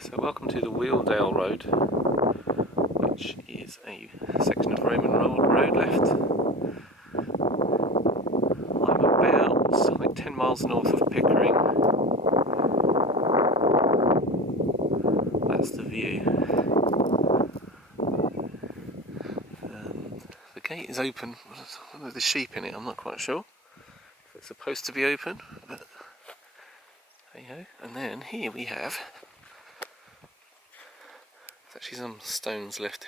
So welcome to the Wheeldale Road, which is a section of Roman road left. I'm about like 10 miles north of Pickering. That's the view. The gate is open. There's sheep in it, I'm not quite sure if it's supposed to be open, but there you go. And then here we have, there's actually some stones left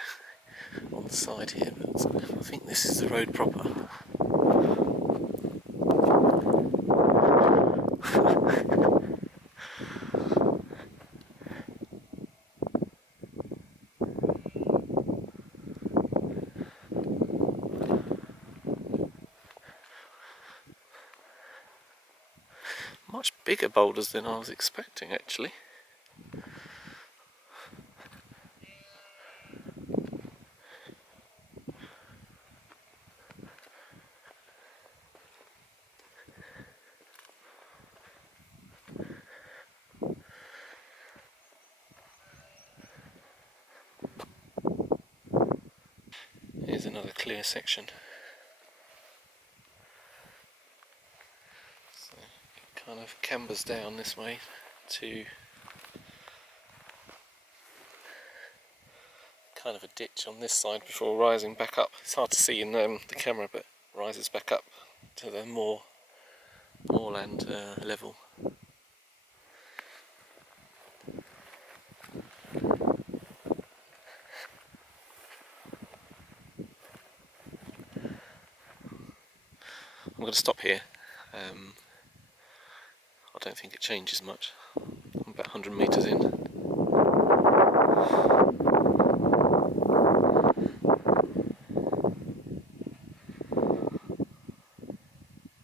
on the side here, but I think this is the road proper. Much bigger boulders than I was expecting, actually. Here's another clear section. So it kind of cambers down this way to kind of a ditch on this side before rising back up. It's hard to see in the camera, but rises back up to the moorland level. I'm going to stop here. I don't think it changes much. I'm about 100 metres in.